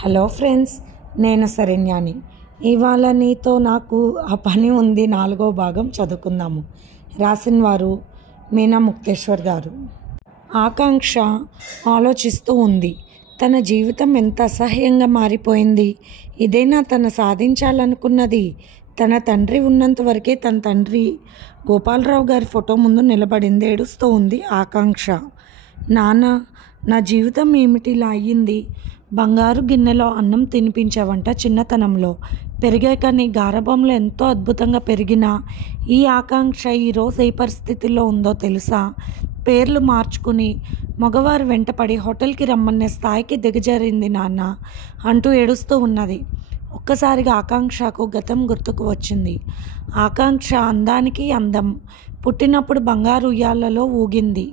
Hello friends, నేను శరణ్యాని. ఇవాళ నీతో నాకు ఆ పని ఉంది 4వ భాగం చదువుకుందాము. రాసిన వారు మీనా ముక్తేశ్వర్ గారు. ఆకాంక్ష ఆలోచిస్తూ ఉంది. తన జీవితం ఎంత అసహ్యంగా మారిపోయింది. ఇదేనా తను సాధించాలనుకున్నది? తన తండ్రి ఉన్నంత వరకే తన తండ్రి గోపాలరావు గారి ఫోటో ముందు నిలబడింది. ఏడుస్తూ ఉంది ఆకాంక్ష. నాన్న, నా జీవితం ఏమిటి ఇలా అయ్యింది? బంగారు గిన్నెలో అన్నం తినిపించావంట చిన్నతనంలో. పెరిగాక నీ గారాబంలో ఎంతో అద్భుతంగా పెరిగిన ఈ ఆకాంక్ష ఈరోజు ఏ పరిస్థితిలో ఉందో తెలుసా? పేర్లు మార్చుకుని మగవారు వెంటపడి హోటల్కి రమ్మనే స్థాయికి దిగజారింది నాన్న అంటూ ఏడుస్తూ ఉన్నది. ఒక్కసారిగా ఆకాంక్షకు గతం గుర్తుకు వచ్చింది. ఆకాంక్ష అందానికి అందం. పుట్టినప్పుడు బంగారు ఉయ్యాలలో ఊగింది.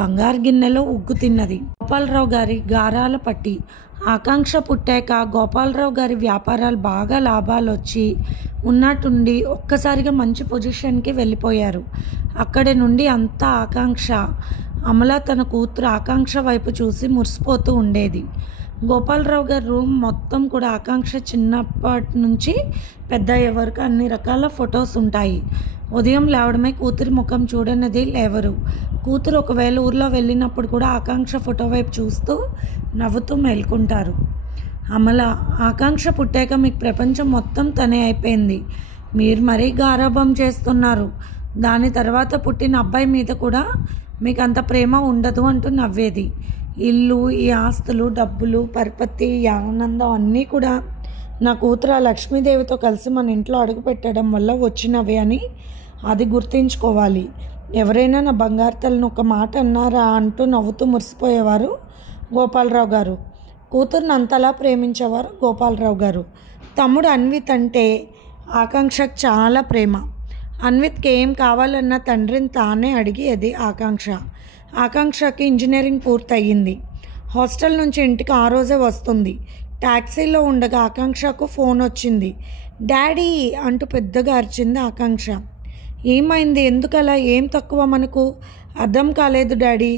బంగారు గిన్నెలో ఉగ్గు తిన్నది. గోపాలరావు గారి గారాల పట్టి. ఆకాంక్ష పుట్టాక గోపాలరావు గారి వ్యాపారాలు బాగా లాభాలు వచ్చి ఉన్నట్టుండి ఒక్కసారిగా మంచి పొజిషన్కి వెళ్ళిపోయారు. అక్కడి నుండి అంతా ఆకాంక్ష. అమల తన కూతురు ఆకాంక్ష వైపు చూసి మురిసిపోతూ ఉండేది. గోపాలరావు గారి రూమ్ మొత్తం కూడా ఆకాంక్ష చిన్నప్పటి నుంచి పెద్ద అయ్యే వరకు అన్ని రకాల ఫొటోస్ ఉంటాయి. ఉదయం లేవడమే కూతురి ముఖం చూడనిది లేవరు. కూతురు ఒకవేళ ఊర్లో వెళ్ళినప్పుడు కూడా ఆకాంక్ష ఫోటో వైపు చూస్తూ నవ్వుతూ మేల్కుంటారు. అమల, ఆకాంక్ష పుట్టాక మీకు ప్రపంచం మొత్తం తనే అయిపోయింది. మీరు మరీ గారాబం చేస్తున్నారు. దాని తర్వాత పుట్టిన అబ్బాయి మీద కూడా మీకు అంత ప్రేమ ఉండదు అంటూ నవ్వేది. ఇల్లు, ఈ ఆస్తులు, డబ్బులు, పరపతి, ఈ ఆనందం అన్నీ కూడా నా కూతురు లక్ష్మీదేవితో కలిసి మన ఇంట్లో అడుగు పెట్టడం వల్ల వచ్చినవి అని అది గుర్తుంచుకోవాలి. ఎవరైనా నా బంగారు తల్లిని ఒక మాట అన్నారా అంటూ నవ్వుతూ మురిసిపోయేవారు గోపాలరావు గారు. కూతురుని అంతలా ప్రేమించేవారు గోపాలరావు గారు. తమ్ముడు అన్విత్ అంటే ఆకాంక్షకు చాలా ప్రేమ. అన్విత్కి ఏం కావాలన్న తండ్రిని తానే అడిగేది ఆకాంక్ష. ఆకాంక్షకి ఇంజనీరింగ్ పూర్తయింది. హాస్టల్ నుంచి ఇంటికి ఆ రోజే వస్తుంది. ట్యాక్సీలో ఉండగా ఆకాంక్షకు ఫోన్ వచ్చింది. డాడీ అంటూ పెద్దగా అరిచింది ఆకాంక్ష. ఏమైంది? ఎందుకలా? ఏం తక్కువ మనకు? అర్థం కాలేదు డాడీ.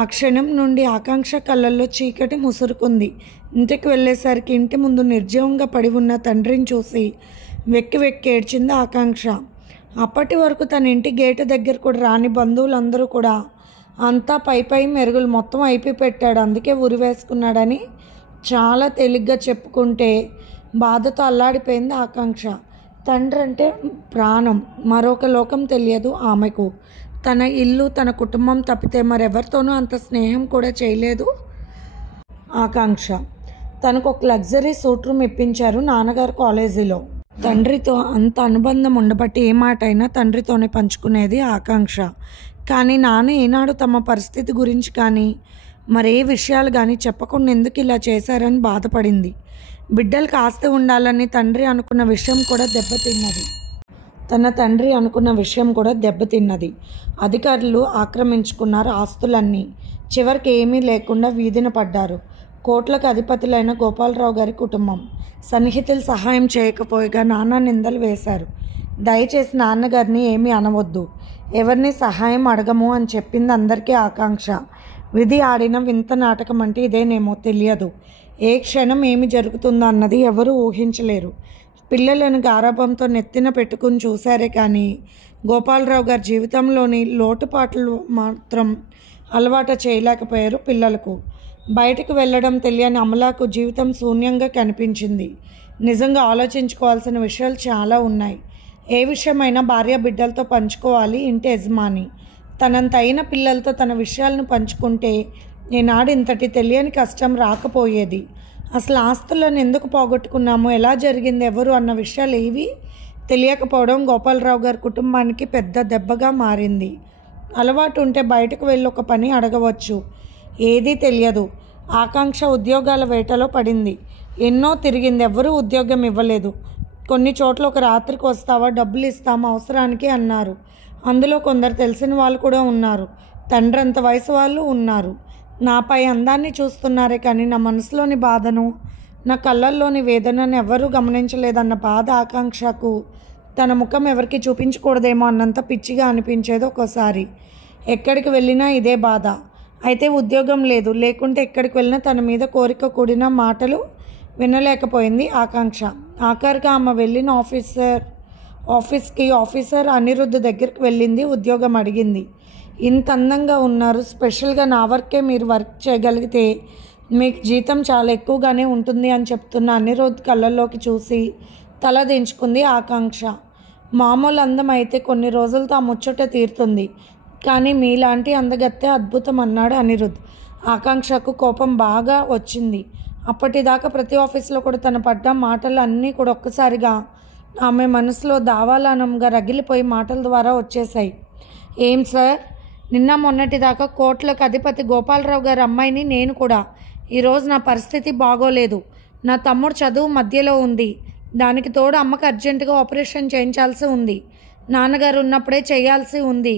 ఆ క్షణం నుండి ఆకాంక్ష కళ్ళల్లో చీకటి ముసురుకుంది. ఇంటికి వెళ్ళేసరికి ఇంటి ముందు నిర్జీవంగా పడి ఉన్న తండ్రిని చూసి వెక్కి వెక్కి ఏడ్చింది ఆకాంక్ష. అప్పటి వరకు తన ఇంటి గేటు దగ్గర కూడా రాని బంధువులందరూ కూడా అంతా పై మెరుగులు మొత్తం అయిపోయి పెట్టాడు, అందుకే ఉరి వేసుకున్నాడని చాలా తేలిగ్గా చెప్పుకుంటే బాధతో అల్లాడిపోయింది ఆకాంక్ష. తండ్రి అంటే ప్రాణం, మరొక లోకం తెలియదు ఆమెకు. తన ఇల్లు, తన కుటుంబం తప్పితే మరెవరితోనూ అంత స్నేహం కూడా చేయలేదు ఆకాంక్ష. తనకు ఒక లగ్జరీ సూట్ రూమ్ ఇప్పించారు నాన్నగారు కాలేజీలో. తండ్రితో అంత అనుబంధం ఉండబట్టి ఏ మాట అయినా తండ్రితోనే పంచుకునేది ఆకాంక్ష. కానీ నాన్న ఏనాడు తమ పరిస్థితి గురించి కానీ మరే విషయాలు కానీ చెప్పకుండా ఎందుకు ఇలా చేశారని బాధపడింది. బిడ్డలకు ఆస్తి ఉండాలని తండ్రి అనుకున్న విషయం కూడా దెబ్బతిన్నది. తన తండ్రి అనుకున్న విషయం కూడా దెబ్బతిన్నది. అధికారులు ఆక్రమించుకున్నారు ఆస్తులన్నీ. చివరికి ఏమీ లేకుండా వీధిన పడ్డారు. కోట్లకు అధిపతులైన గోపాలరావు గారి కుటుంబం. సన్నిహితులు సహాయం చేయకపోయిగా నానా నిందలు వేశారు. దయచేసి నాన్నగారిని ఏమీ అనవద్దు, ఎవరిని సహాయం అడగము అని చెప్పింది అందరికీ ఆకాంక్ష. విధి ఆడిన వింత నాటకం అంటే ఇదేనేమో తెలియదు. ఏ క్షణం ఏమి జరుగుతుందో అన్నది ఎవరూ ఊహించలేరు. పిల్లలను గారాబంతో నెత్తిన పెట్టుకుని చూశారే కానీ గోపాలరావు గారి జీవితంలోని లోటుపాట్లు మాత్రం అలవాటు చేయలేకపోయారు పిల్లలకు. బయటకు వెళ్ళడం తెలియని అమలాకు జీవితం శూన్యంగా కనిపించింది. నిజంగా ఆలోచించుకోవాల్సిన విషయాలు చాలా ఉన్నాయి. ఏ విషయమైనా భార్య బిడ్డలతో పంచుకోవాలి ఇంటి యజమాని. తనంత అయిన పిల్లలతో తన విషయాలను పంచుకుంటే ఈనాడు ఇంతటి తెలియని కష్టం రాకపోయేది. అసలు ఆస్తులను ఎందుకు పోగొట్టుకున్నాము, ఎలా జరిగింది, ఎవరు అన్న విషయాలు ఏవి తెలియకపోవడం గోపాలరావు గారి కుటుంబానికి పెద్ద దెబ్బగా మారింది. అలవాటు ఉంటే బయటకు వెళ్ళి ఒక పని అడగవచ్చు, ఏదీ తెలియదు. ఆకాంక్ష ఉద్యోగాల వేటలో పడింది. ఎన్నో తిరిగింది, ఎవరూ ఉద్యోగం ఇవ్వలేదు. కొన్ని చోట్ల ఒక రాత్రికి వస్తావా, డబ్బులు ఇస్తాము అవసరానికి అన్నారు. అందులో కొందరు తెలిసిన వాళ్ళు కూడా ఉన్నారు. తండ్రి అంత వయసు వాళ్ళు ఉన్నారు. నాపై అందాన్ని చూస్తున్నారే కానీ నా మనసులోని బాధను, నా కళ్ళల్లోని వేదనను ఎవరూ గమనించలేదన్న బాధ ఆకాంక్షకు తన ముఖం ఎవరికి చూపించకూడదేమో అన్నంత పిచ్చిగా అనిపించేది ఒక్కోసారి. ఎక్కడికి వెళ్ళినా ఇదే బాధ. అయితే ఉద్యోగం లేదు, లేకుంటే ఎక్కడికి వెళ్ళినా తన మీద కోరిక కూడిన మాటలు వినలేకపోయింది ఆకాంక్ష. ఆఖరికి ఆమె వెళ్ళిన ఆఫీసర్ అనిరుద్ధ్ దగ్గరికి వెళ్ళింది. ఉద్యోగం అడిగింది. ఇంత అందంగా ఉన్నారు, స్పెషల్గా నా వర్కే మీరు వర్క్ చేయగలిగితే మీకు జీతం చాలా ఎక్కువగానే ఉంటుంది అని చెప్తున్న అనిరుద్ధ్ కళ్ళల్లోకి చూసి తల దించుకుంది ఆకాంక్ష. మామూలు అందం అయితే కొన్ని రోజులతో ఆ ముచ్చట తీరుతుంది, కానీ మీలాంటి అందగత్తే అద్భుతం అన్నాడు అనిరుద్ధ్. ఆకాంక్షకు కోపం బాగా వచ్చింది. అప్పటిదాకా ప్రతి ఆఫీస్లో కూడా తన పడ్డ మాటలు అన్నీ కూడా ఒక్కసారిగా ఆమె మనసులో దావాలనంగా రగిలిపోయి మాటల ద్వారా వచ్చేశాయి. ఏం సార్, నిన్న మొన్నటిదాకా కోట్లకు అధిపతి గోపాలరావు గారి అమ్మాయిని నేను కూడా. ఈరోజు నా పరిస్థితి బాగోలేదు. నా తమ్ముడు చదువు మధ్యలో ఉంది. దానికి తోడు అమ్మకు అర్జెంటుగా ఆపరేషన్ చేయించాల్సి ఉంది. నాన్నగారు ఉన్నప్పుడే చేయాల్సి ఉంది,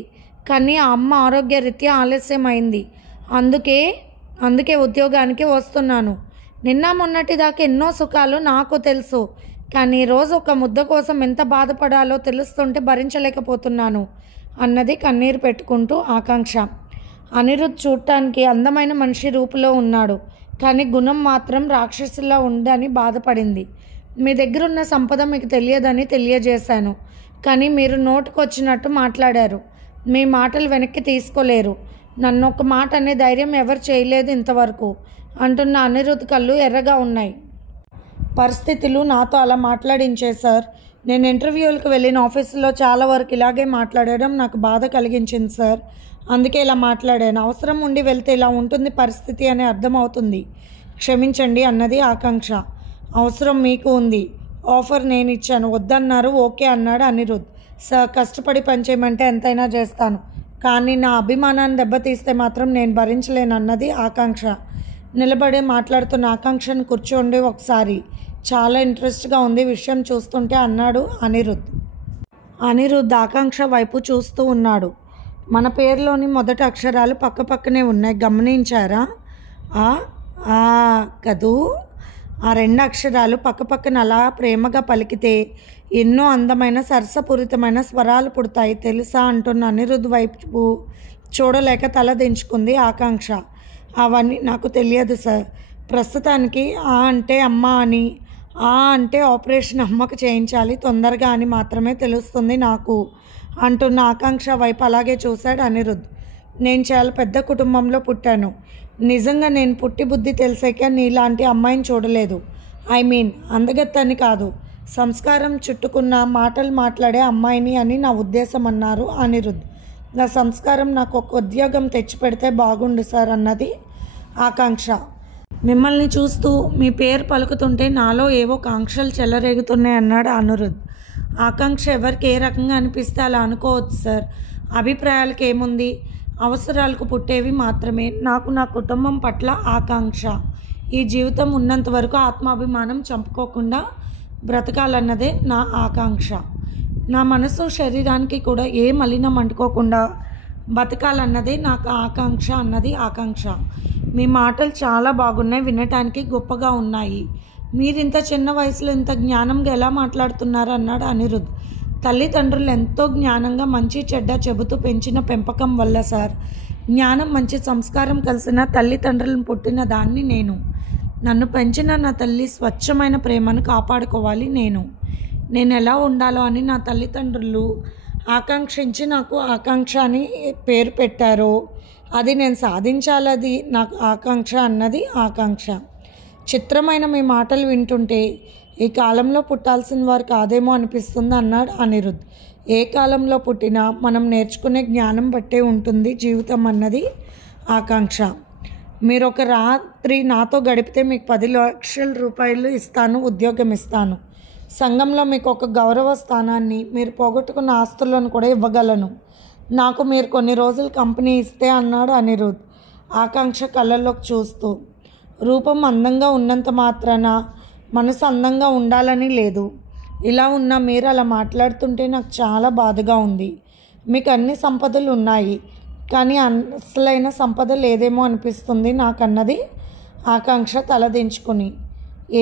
కానీ ఆ అమ్మ ఆరోగ్యరీత్యా ఆలస్యమైంది. అందుకే ఉద్యోగానికి వస్తున్నాను. నిన్న మొన్నటిదాకా ఎన్నో సుఖాలు నాకు తెలుసు, కానీ ఈరోజు ఒక ముద్ద కోసం ఎంత బాధపడాలో తెలుస్తుంటే భరించలేకపోతున్నాను అన్నది కన్నీరు పెట్టుకుంటూ ఆకాంక్ష. అనిరుద్ధ్ చూడటానికి అందమైన మనిషి రూపులో ఉన్నాడు, కానీ గుణం మాత్రం రాక్షసులా ఉందని బాధపడింది. మీ దగ్గర ఉన్న సంపద మీకు తెలియదని తెలియజేశాను, కానీ మీరు నోటుకొచ్చినట్టు మాట్లాడారు. మీ మాటలు వెనక్కి తీసుకోలేరు. నన్ను ఒక మాట అనే ధైర్యం ఎవరు చేయలేదు ఇంతవరకు అంటున్న అనిరుద్ధ్ కళ్ళు ఎర్రగా ఉన్నాయి. పరిస్థితులు నాతో అలా మాట్లాడించే సార్. నేను ఇంటర్వ్యూలకు వెళ్ళిన ఆఫీసులో చాలా వరకు ఇలాగే మాట్లాడడం నాకు బాధ కలిగించింది సార్. అందుకే ఇలా మాట్లాడాను. అవసరం ఉండి వెళ్తే ఇలా ఉంటుంది పరిస్థితి అని అర్థమవుతుంది. క్షమించండి అన్నది ఆకాంక్ష. అవసరం మీకు ఉంది, ఆఫర్ నేను ఇచ్చాను, వద్దన్నారు, ఓకే అన్నాడు అనిరుద్ధ్. సార్, కష్టపడి పనిచేయమంటే ఎంతైనా చేస్తాను, కానీ నా అభిమానాన్ని దెబ్బతీస్తే మాత్రం నేను భరించలేను అన్నది ఆకాంక్ష. నిలబడే మాట్లాడుతున్న ఆకాంక్షను కూర్చోండి ఒకసారి, చాలా ఇంట్రెస్ట్గా ఉంది విషయం చూస్తుంటే అన్నాడు అనిరుద్ధ్ ఆకాంక్ష వైపు చూస్తూ ఉన్నాడు. మన పేరులోని మొదటి అక్షరాలు పక్కపక్కనే ఉన్నాయి, గమనించారా? కదూ. ఆ రెండు అక్షరాలు పక్కపక్కన అలా ప్రేమగా పలికితే ఎన్నో అందమైన సరసపూరితమైన స్వరాలు పుడతాయి తెలుసా అంటున్న అనిరుద్ధ్ వైపు చూడలేక తల దించుకుంది ఆకాంక్ష. అవన్నీ నాకు తెలియదు సార్. ప్రస్తుతానికి ఆ అంటే అమ్మ అని, ఆ అంటే ఆపరేషన్ అమ్మకు చేయించాలి తొందరగా అని మాత్రమే తెలుస్తుంది నాకు అంటున్న ఆకాంక్ష వైపు అలాగే చూశాడు అనిరుద్ధ్. నేను చాలా పెద్ద కుటుంబంలో పుట్టాను. నిజంగా నేను పుట్టి బుద్ధి తెలిసాక నీలాంటి అమ్మాయిని చూడలేదు. అందగత్తని కాదు, సంస్కారం చుట్టుకున్న మాటలు మాట్లాడే అమ్మాయిని అని నా ఉద్దేశం అన్నారు అనిరుద్ధ్. నా సంస్కారం నాకు ఒక ఉద్యోగం తెచ్చిపెడితే బాగుండు సార్ అన్నది ఆకాంక్ష. మిమ్మల్ని చూస్తూ మీ పేరు పలుకుతుంటే నాలో ఏవో కాంక్షలు చెలరేగుతున్నాయి అన్నాడు అనిరుద్ధ్. ఆకాంక్ష ఎవరికి ఏ రకంగా అనిపిస్తే అలా అనుకోవచ్చు సార్. అభిప్రాయాలకు ఏముంది, అవసరాలకు పుట్టేవి మాత్రమే. నాకు నా కుటుంబం పట్ల ఆకాంక్ష. ఈ జీవితం ఉన్నంత వరకు ఆత్మాభిమానం చంపుకోకుండా బ్రతకాలన్నదే నా ఆకాంక్ష. నా మనసు శరీరానికి కూడా ఏ మలినం అంటుకోకుండా బతకాలన్నదే నాకు ఆకాంక్ష అన్నది ఆకాంక్ష. మీ మాటలు చాలా బాగున్నాయి, వినటానికి గొప్పగా ఉన్నాయి. మీరింత చిన్న వయసులో ఇంత జ్ఞానంగా ఎలా మాట్లాడుతున్నారు అన్నాడు అనిరుద్ధ్. తల్లిదండ్రులు ఎంతో జ్ఞానంగా మంచి చెడ్డ చెబుతూ పెంచిన పెంపకం వల్ల సార్. జ్ఞానం మంచి సంస్కారం కలిసిన తల్లిదండ్రులను పుట్టిన దాన్ని నేను. నన్ను పెంచిన నా తల్లి స్వచ్ఛమైన ప్రేమను కాపాడుకోవాలి నేను ఎలా ఉండాలో అని నా తల్లిదండ్రులు ఆకాంక్షించి నాకు ఆకాంక్ష అని పేరు పెట్టారు. అది నేను సాధించాలది నాకు ఆకాంక్ష అన్నది ఆకాంక్ష. చిత్రమైన మీ మాటలు వింటుంటే ఈ కాలంలో పుట్టాల్సిన వారు కాదేమో అనిపిస్తుంది అన్నాడు అనిరుద్ధ్. ఏ కాలంలో పుట్టినా మనం నేర్చుకునే జ్ఞానం బట్టే ఉంటుంది జీవితం అన్నది ఆకాంక్ష. మీరు ఒక రాత్రి నాతో గడిపితే మీకు 10 లక్షల రూపాయలు ఇస్తాను, ఉద్యోగం ఇస్తాను. సంఘంలో మీకు ఒక గౌరవ స్థానాన్ని, మీరు పోగొట్టుకున్న ఆస్తులను కూడా ఇవ్వగలను. నాకు మీరు కొన్ని రోజులు కంపెనీ ఇస్తే అన్నాడు అనిరుద్ధ్ ఆకాంక్ష కళ్ళల్లోకి చూస్తూ. రూపం అందంగా ఉన్నంత మాత్రాన మనసు అందంగా ఉండాలని లేదు. ఇలా ఉన్న మీరు అలా మాట్లాడుతుంటే నాకు చాలా బాధగా ఉంది. మీకు అన్ని సంపదలు ఉన్నాయి, కానీ అసలైన సంపద లేదేమో అనిపిస్తుంది నాకన్నది ఆకాంక్ష తలదించుకుని.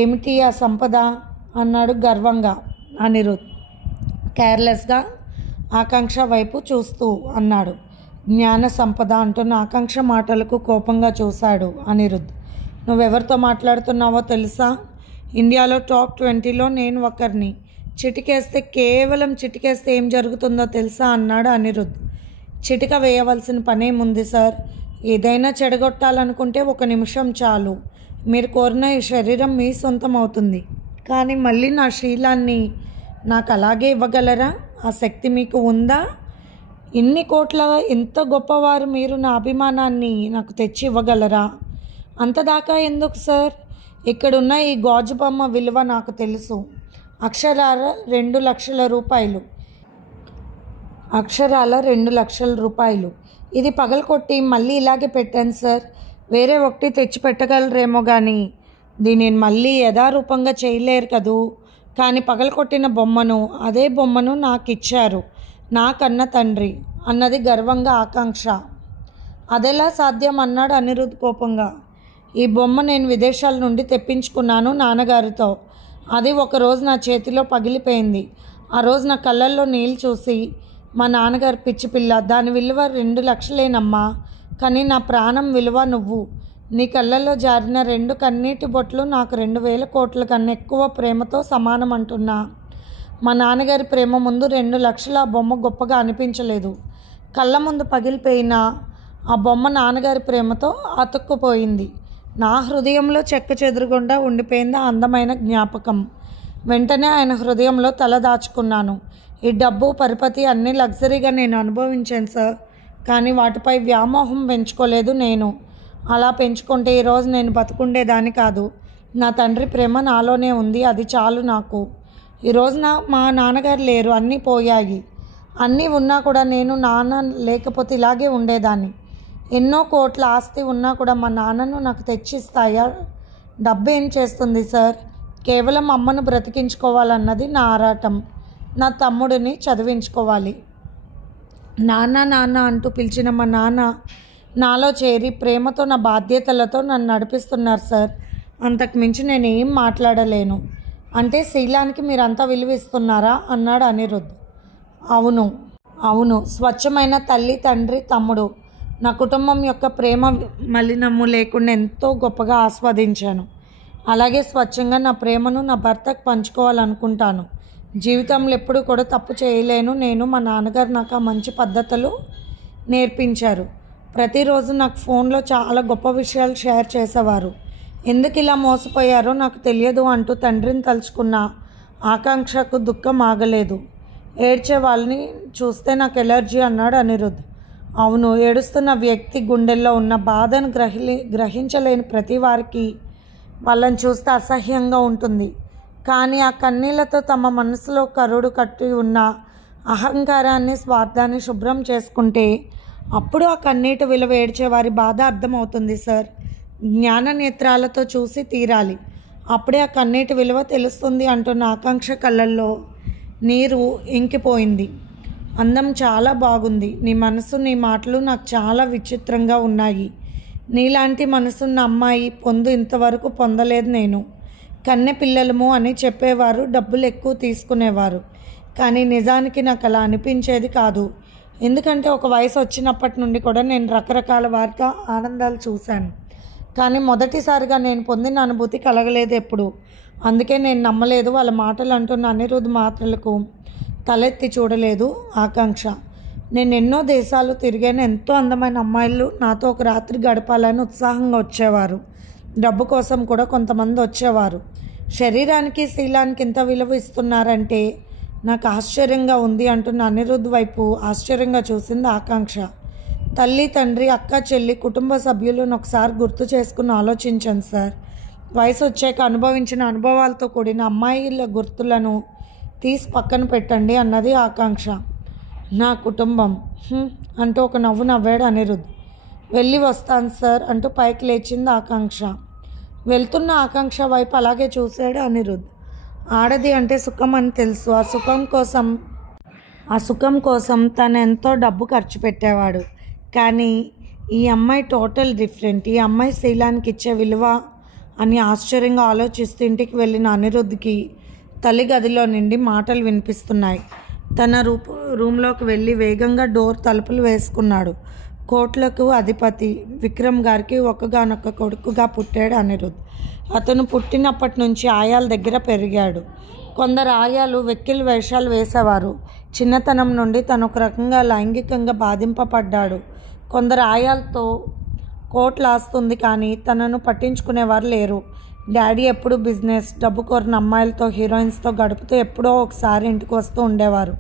ఏమిటి ఆ సంపద అన్నాడు గర్వంగా అనిరుద్ధ్. కేర్లెస్గా ఆకాంక్ష వైపు చూస్తూ అన్నాడు. జ్ఞాన సంపద అంటున్న ఆకాంక్ష మాటలకు కోపంగా చూశాడు అనిరుద్ధ్. నువ్వెవరితో మాట్లాడుతున్నావో తెలుసా? ఇండియాలో టాప్ 20లో నేను ఒకరిని. కేవలం చిటికేస్తే ఏం జరుగుతుందో తెలుసా అన్నాడు అనిరుద్. చిటిక వేయవలసిన పనేముంది సార్? ఏదైనా చెడగొట్టాలనుకుంటే 1 నిమిషం చాలు. మీరు కోరిన ఈ శరీరం మీ సొంతం అవుతుంది. కానీ మళ్ళీ నా శీలాన్ని నాకు అలాగే ఇవ్వగలరా? ఆ శక్తి మీకు ఉందా? ఇన్ని కోట్ల ఎంత గొప్పవారు మీరు, నా అభిమానాన్ని నాకు తెచ్చి ఇవ్వగలరా? అంతదాకా ఎందుకు సార్? ఇక్కడున్న ఈ గాజు బొమ్మ విలువ నాకు తెలుసు. అక్షరాల 2 లక్షల రూపాయలు. అక్షరాల 2 లక్షల రూపాయలు. ఇది పగలకొట్టి మళ్ళీ ఇలాగే పెట్టాను సార్. వేరే ఒకటి తెచ్చి పెట్టగలరేమో కానీ దీనిని మళ్ళీ యథారూపంగా చేయలేరు కదూ. కానీ పగలకొట్టిన బొమ్మను, అదే బొమ్మను నాకు ఇచ్చారు నా కన్న తండ్రి అన్నది గర్వంగా ఆకాంక్ష. అదెలా సాధ్యం అన్నాడు అనిరుద్ కోపంగా. ఈ బొమ్మ నేను విదేశాల నుండి తెప్పించుకున్నాను నాన్నగారితో. అది ఒకరోజు నా చేతిలో పగిలిపోయింది. ఆ రోజు నా కళ్ళల్లో నీళ్ళు చూసి మా నాన్నగారు, పిచ్చి పిల్ల, దాని విలువ 2 లక్షలేనమ్మా, కానీ నా ప్రాణం విలువ నువ్వు. నీ కళ్ళల్లో జారిన 2 కన్నీటి బొట్లు నాకు 2,000 కోట్ల కన్నా ఎక్కువ ప్రేమతో సమానం అంటున్నా. మా నాన్నగారి ప్రేమ ముందు 2 లక్షల ఆ బొమ్మ గొప్పగా అనిపించలేదు. కళ్ళ ముందు పగిలిపోయిన ఆ బొమ్మ నాన్నగారి ప్రేమతో అతుక్కుపోయింది. నా హృదయంలో చెక్క చెదురుగుండా ఉండిపోయింది ఆ అందమైన జ్ఞాపకం. వెంటనే ఆయన హృదయంలో తల దాచుకున్నాను. ఈ డబ్బు, పరిపతి అన్నీ లగ్జరీగా నేను అనుభవించాను సార్. కానీ వాటిపై వ్యామోహం పెంచుకోలేదు నేను. అలా పెంచుకుంటే ఈరోజు నేను బతుకుండేదాన్ని కాదు. నా తండ్రి ప్రేమ నాలోనే ఉంది, అది చాలు నాకు. ఈరోజు మా నాన్నగారు లేరు, అన్నీ పోయాయి. అన్నీ ఉన్నా కూడా నేను నాన్న లేకపోతే ఇలాగే ఉండేదాన్ని. ఎన్నో కోట్ల ఆస్తి ఉన్నా కూడా మా నాన్నను నాకు తెచ్చిస్తాయా? డబ్బు ఏం చేస్తుంది సార్? కేవలం అమ్మను బ్రతికించుకోవాలన్నది నా ఆరాటం. నా తమ్ముడిని చదివించుకోవాలి. నాన్న నాన్న అంటూ పిలిచిన మా నాన్న నాలో చేరి ప్రేమతో, నా బాధ్యతలతో నన్ను నడిపిస్తున్నారు సార్. అంతకు మించి నేను ఏం మాట్లాడలేను. అంటే శీలానికి మీరంతా విలువ ఇస్తున్నారా అన్నాడు అనిరుద్. అవును, స్వచ్ఛమైన తల్లి, తండ్రి, తమ్ముడు. నా కుటుంబం యొక్క ప్రేమ మలినము లేకుండా ఎంతో గొప్పగా ఆస్వాదించాను. అలాగే స్వచ్ఛంగా నా ప్రేమను నా భర్తకు పంచుకోవాలనుకుంటాను. జీవితంలో ఎప్పుడు కూడా తప్పు చేయలేను నేను. మా నాన్నగారు నాకు ఆ మంచి పద్ధతులు నేర్పించారు. ప్రతిరోజు నాకు ఫోన్లో చాలా గొప్ప విషయాలు షేర్ చేసేవారు. ఎందుకు ఇలా మోసపోయారో నాకు తెలియదు అంటూ తండ్రిని తలుచుకున్న ఆకాంక్షకు దుఃఖం ఆగలేదు. ఏడ్చే వాళ్ళని చూస్తే నాకు ఎలర్జీ అన్నాడు అనిరుద్. అవును, ఏడుస్తున్న వ్యక్తి గుండెల్లో ఉన్న బాధను గ్రహించలేని ప్రతి వారికి వాళ్ళని చూస్తే అసహ్యంగా ఉంటుంది. కానీ ఆ కన్నీళ్లతో తమ మనసులో కరుడు కట్టి ఉన్న అహంకారాన్ని, స్వార్థాన్ని శుభ్రం చేసుకుంటే అప్పుడు ఆ కన్నీటి విలువ ఏడ్చేవారి బాధ అర్థమవుతుంది సార్. జ్ఞాన నేత్రాలతో చూసి తీరాలి, అప్పుడే ఆ కన్నీటి విలువ తెలుస్తుంది అంటున్న ఆకాంక్ష కళ్ళల్లో నీరు ఇంకిపోయింది. అందం చాలా బాగుంది. నీ మనసు, నీ మాటలు నాకు చాలా విచిత్రంగా ఉన్నాయి. నీలాంటి మనసున్న అమ్మాయి ఇంతవరకు పొందలేదు నేను. కన్నె పిల్లలము అని చెప్పేవారు, డబ్బులు ఎక్కువ తీసుకునేవారు. కానీ నిజానికి నాకు అలా అనిపించేది కాదు. ఎందుకంటే ఒక వయసు వచ్చినప్పటి నుండి కూడా నేను రకరకాల వారితో ఆనందాలు చూశాను. కానీ మొదటిసారిగా నేను పొందిన అనుభూతి కలగలేదు ఎప్పుడు. అందుకే నేను నమ్మలేదు వాళ్ళ మాటలు అంటున్న అనిరుద్ మాటలకు తలెత్తి చూడలేదు ఆకాంక్ష. నేను ఎన్నో దేశాలు తిరిగాను. ఎంతో అందమైన అమ్మాయిలు నాతో ఒక రాత్రి గడపాలని ఉత్సాహంగా వచ్చేవారు. డబ్బు కోసం కూడా కొంతమంది వచ్చేవారు. శరీరానికి, శీలానికి ఇంత విలువ ఇస్తున్నారంటే నాకు ఆశ్చర్యంగా ఉంది అంటున్న అనిరుద్ వైపు ఆశ్చర్యంగా చూసింది ఆకాంక్ష. తల్లి, తండ్రి, అక్క, చెల్లి, కుటుంబ సభ్యులను ఒకసారి గుర్తు చేసుకుని ఆలోచించాను సార్. వయసు వచ్చాక అనుభవించిన అనుభవాలతో కూడిన అమ్మాయిల గుర్తులను తీసి పక్కన పెట్టండి అన్నది ఆకాంక్ష. నా కుటుంబం అంటూ ఒక నవ్వు నవ్వాడు అనిరుద్. వెళ్ళి వస్తాను సార్ అంటూ పైకి లేచింది ఆకాంక్ష. వెళ్తున్న ఆకాంక్ష వైపు అలాగే చూశాడు అనిరుద్. ఆడది అంటే సుఖం అని తెలుసు. ఆ సుఖం కోసం తను ఎంతో డబ్బు ఖర్చు పెట్టేవాడు. కానీ ఈ అమ్మాయి టోటల్ డిఫరెంట్. ఈ అమ్మాయి శీలానికి ఇచ్చే విలువ అని ఆశ్చర్యంగా ఆలోచిస్తూ ఇంటికి వెళ్ళిన అనిరుద్ధ్కి తల్లి గదిలో నుండి మాటలు వినిపిస్తున్నాయి. తన రూమ్లోకి వెళ్ళి వేగంగా డోర్ తలుపులు వేసుకున్నాడు. కోట్లకు అధిపతి విక్రమ్ గారికి ఒక్కగానొక్క కొడుకుగా పుట్టాడు అనిరుద్. అతను పుట్టినప్పటి నుంచి ఆయాల దగ్గర పెరిగాడు. కొందరు ఆయాలు వెక్కిలి వేషాలు వేసేవారు. చిన్నతనం నుండి తను ఒక రకంగా లైంగికంగా బాధింపబడ్డాడు. కొందరు ఆయాలతో కోట్లాస్తుంది కానీ తనను పట్టించుకునేవారు లేరు. డాడీ ఎప్పుడు బిజినెస్, డబ్బు కోరిన అమ్మాయిలతో, హీరోయిన్స్తో గడుపుతూ ఎప్పుడో ఒకసారి ఇంటికి వస్తూ ఉండేవారు.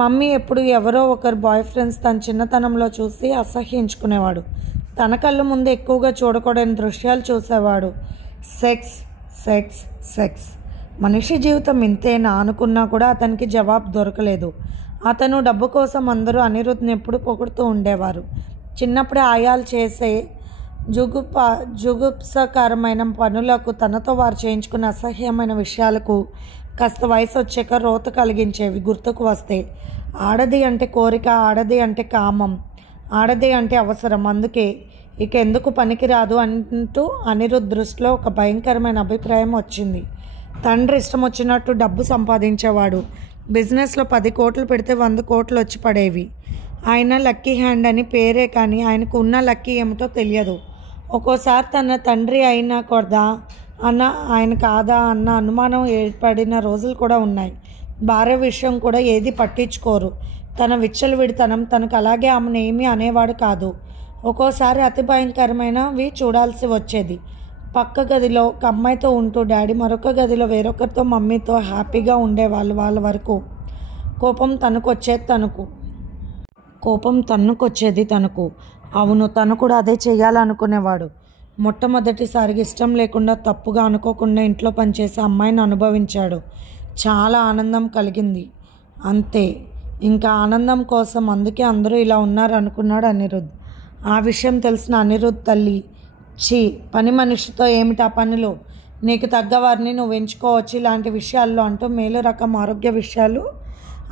మమ్మీ ఎప్పుడు ఎవరో ఒకరు బాయ్ ఫ్రెండ్స్ తన చిన్నతనంలో చూసి అసహ్యించుకునేవాడు. తన కళ్ళు ముందు ఎక్కువగా చూడకూడని దృశ్యాలు చూసేవాడు. Sex sex sex. మనిషి జీవితం ఇంతేనా అనుకున్నా కూడా అతనికి జవాబు దొరకలేదు. అతను డబ్బు కోసం అందరూ అనిరుద్ని ఎప్పుడు పొగుడుతూ ఉండేవారు. చిన్నప్పుడే ఆయాలు చేసే జుగుప్సకరమైన పనులకు, తనతో వారు చేయించుకున్న అసహ్యమైన విషయాలకు కాస్త వయసు వచ్చాక రోత కలిగించేవి గుర్తుకు వస్తే. ఆడది అంటే కోరిక, ఆడది అంటే కామం, ఆడది అంటే అవసరం, అందుకే ఇక ఎందుకు పనికిరాదు అంటూ అనిరుద్ దృష్టిలో ఒక భయంకరమైన అభిప్రాయం వచ్చింది. తండ్రి ఇష్టం వచ్చినట్టు డబ్బు సంపాదించేవాడు. బిజినెస్లో 10 కోట్లు పెడితే 100 కోట్లు వచ్చి పడేవి. ఆయన లక్కీ హ్యాండ్ అని పేరే కానీ ఆయనకు ఉన్న లక్కీ ఏమిటో తెలియదు. ఒక్కోసారి తన తండ్రి అయినా కొడదా అన్న ఆయన కాదా అన్న అనుమానం ఏర్పడిన రోజులు కూడా ఉన్నాయి. భార్య విషయం కూడా ఏది పట్టించుకోరు. తన విచ్చలవిడితనం తనకు, అలాగే ఆమెను ఏమీ అనేవాడు కాదు. ఒక్కోసారి అతి భయంకరమైనవి చూడాల్సి వచ్చేది. పక్క గదిలో ఒక అమ్మాయితో ఉంటూ డాడీ మరొక గదిలో వేరొకరితో, మమ్మీతో హ్యాపీగా ఉండేవాళ్ళు. వాళ్ళ వరకు కోపం తన్నుకొచ్చేది తనకు. అవును, తను కూడా అదే చేయాలనుకునేవాడు. మొట్టమొదటిసారిగా ఇష్టం లేకుండా, తప్పుగా అనుకోకుండా ఇంట్లో పనిచేసే అమ్మాయిని అనుభవించాడు. చాలా ఆనందం కలిగింది. అంతే, ఇంకా ఆనందం కోసం అందుకే అందరూ ఇలా ఉన్నారు అనుకున్నాడు అనిరుద్. ఆ విషయం తెలిసిన అనిరుద్ తల్లి, ఛీ, పని మనిషితో ఏమిటా పనులు, నీకు తగ్గవారిని నువ్వు ఎంచుకోవచ్చు ఇలాంటి విషయాల్లో అంటూ మేలు రకం ఆరోగ్య విషయాలు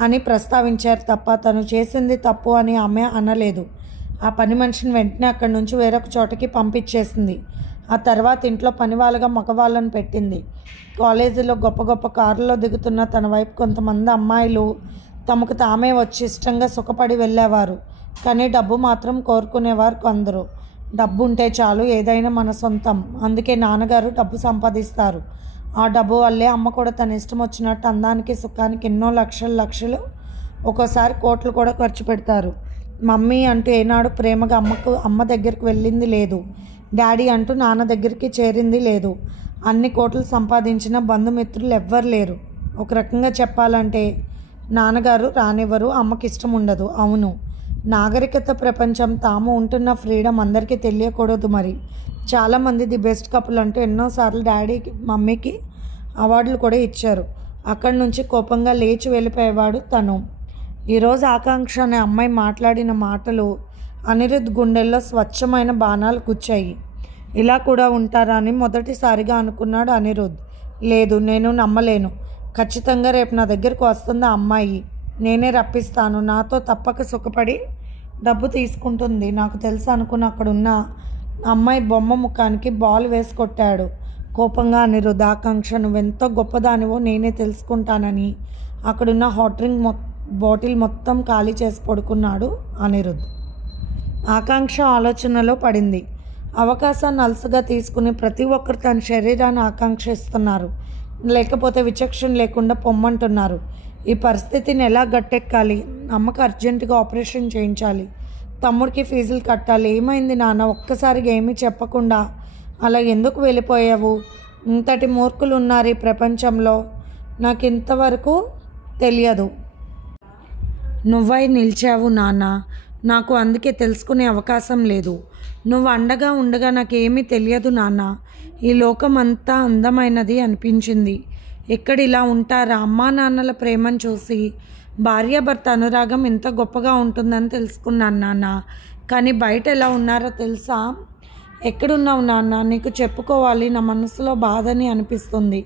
అని ప్రస్తావించారు తప్ప తను చేసింది తప్పు అని ఆమె అనలేదు. ఆ పని మనిషిని వెంటనే అక్కడి నుంచి వేరొక చోటకి పంపించేసింది. ఆ తర్వాత ఇంట్లో పనివాళ్ళగా మగవాళ్ళని పెట్టింది. కాలేజీలో గొప్ప గొప్ప కారుల్లో దిగుతున్న తన వైపు కొంతమంది అమ్మాయిలు తమకు తామే వచ్చి ఇష్టంగా సుఖపడి వెళ్ళేవారు. కానీ డబ్బు మాత్రం కోరుకునేవారు కొందరు. డబ్బు ఉంటే చాలు, ఏదైనా మన సొంతం, అందుకే నాన్నగారు డబ్బు సంపాదిస్తారు. ఆ డబ్బు వల్లే అమ్మ కూడా తన ఇష్టం వచ్చినట్టు అందానికి, సుఖానికి ఎన్నో లక్షలు, ఒక్కోసారి కోట్లు కూడా ఖర్చు పెడతారు. మమ్మీ అంటూ ఏనాడు ప్రేమగా అమ్మ దగ్గరికి వెళ్ళింది లేదు. డాడీ అంటూ నాన్న దగ్గరికి చేరింది లేదు. అన్ని కోట్లు సంపాదించిన బంధుమిత్రులు ఎవ్వరు లేరు. ఒక రకంగా చెప్పాలంటే నాన్నగారు రానివ్వరు, అమ్మకి ఇష్టం ఉండదు. అవును, నాగరికత ప్రపంచం, తాము ఉంటున్న ఫ్రీడమ్ అందరికీ తెలియకూడదు. మరి చాలామంది ది బెస్ట్ కపుల్ అంటూ ఎన్నోసార్లు డాడీకి, మమ్మీకి అవార్డులు కూడా ఇచ్చారు. అక్కడి నుంచి కోపంగా లేచి వెళ్ళిపోయేవాడు తను. ఈరోజు ఆకాంక్ష అనే అమ్మాయి మాట్లాడిన మాటలు అనిరుద్ గుండెల్లో స్వచ్ఛమైన బాణాలు గుచ్చాయి. ఇలా కూడా ఉంటారా అని మొదటిసారిగా అనుకున్నాడు అనిరుద్. లేదు, నేను నమ్మలేను. ఖచ్చితంగా రేపు నా దగ్గరకు వస్తుంది ఆ అమ్మాయి. నేనే రప్పిస్తాను. నాతో తప్పక సుఖపడి డబ్బు తీసుకుంటుంది. నాకు తెలుసు అనుకుని అక్కడున్న అమ్మాయి బొమ్మ ముఖానికి బాల్ వేసి కొట్టాడు కోపంగా అనిరుద్. ఆకాంక్ష, నువ్వెంతో గొప్పదానివో నేనే తెలుసుకుంటానని అక్కడున్న హాట్ డ్రింక్ బాటిల్ మొత్తం ఖాళీ చేసి పడుకున్నాడు అనిరుద్. ఆకాంక్ష ఆలోచనలో పడింది. అవకాశాన్ని అలసగా తీసుకుని ప్రతి ఒక్కరు తన శరీరాన్ని ఆకాంక్షిస్తున్నారు, లేకపోతే విచక్షణ లేకుండా పొమ్మంటున్నారు. ఈ పరిస్థితిని ఎలా గట్టెక్కాలి? అమ్మకు అర్జెంటుగా ఆపరేషన్ చేయించాలి, తమ్ముడికి ఫీజులు కట్టాలి. ఏమైంది నాన్న? ఒక్కసారిగా ఏమీ చెప్పకుండా అలా ఎందుకు వెళ్ళిపోయావు? ఇంతటి మూర్ఖులు ఉన్నారు ఈ ప్రపంచంలో, నాకు ఇంతవరకు తెలియదు. నువ్వై నిలిచావు నాన్న, నాకు అందుకే తెలుసుకునే అవకాశం లేదు. నువ్వు అండగా ఉండగా నాకేమీ తెలియదు నాన్న. ఈ లోకం అంతా అందమైనది అనిపించింది. ఎక్కడ ఇలా ఉంటారా? అమ్మా నాన్నల ప్రేమను చూసి భార్యాభర్త అనురాగం ఇంత గొప్పగా ఉంటుందని తెలుసుకున్నాను నాన్న. కానీ బయట ఎలా ఉన్నారో తెలుసా? ఎక్కడున్నావు నాన్న? నీకు చెప్పుకోవాలి, నా మనసులో బాధని అనిపిస్తుంది.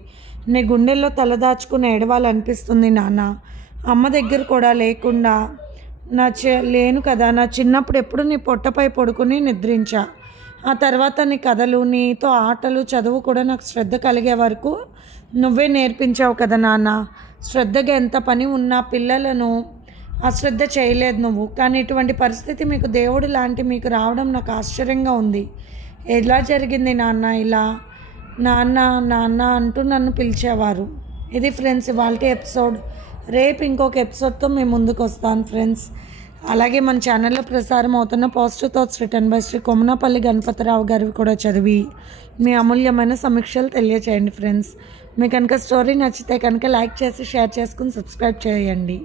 నీ గుండెల్లో తలదాచుకుని ఏడవాలనిపిస్తుంది నాన్న. అమ్మ దగ్గర కూడా లేకుండా లేను కదా. నా చిన్నప్పుడు ఎప్పుడు నీ పొట్టపై పడుకుని నిద్రించా. ఆ తర్వాత నీ కథలు, నీతో ఆటలు, చదువు కూడా నాకు శ్రద్ధ కలిగే వరకు నువ్వే నేర్పించావు కదా నాన్న. శ్రద్ధగా ఎంత పని ఉన్నా పిల్లలను అశ్రద్ధ చేయలేదు నువ్వు. కానీ ఇటువంటి పరిస్థితి మీకు దేవుడు లాంటి మీకు రావడం నాకు ఆశ్చర్యంగా ఉంది. ఎలా జరిగింది నాన్న ఇలా? నాన్న నాన్న అంటూ నన్ను పిలిచేవారు. ఇది ఫ్రెండ్స్ ఇవాల్టి ఎపిసోడ్. రేపు ఇంకొక ఎపిసోడ్తో మేము ముందుకు వస్తాను ఫ్రెండ్స్. అలాగే మన ఛానల్లో ప్రసారం అవుతున్న positive thoughts written by Shri Kommanapalli Ganapathirao గారివి కూడా చదివి మీ అమూల్యమైన సమీక్షలు తెలియచేయండి ఫ్రెండ్స్. మీకు కనుక స్టోరీ నచ్చితే కనుక లైక్ చేసి షేర్ చేసుకుని సబ్స్క్రైబ్ చేయండి.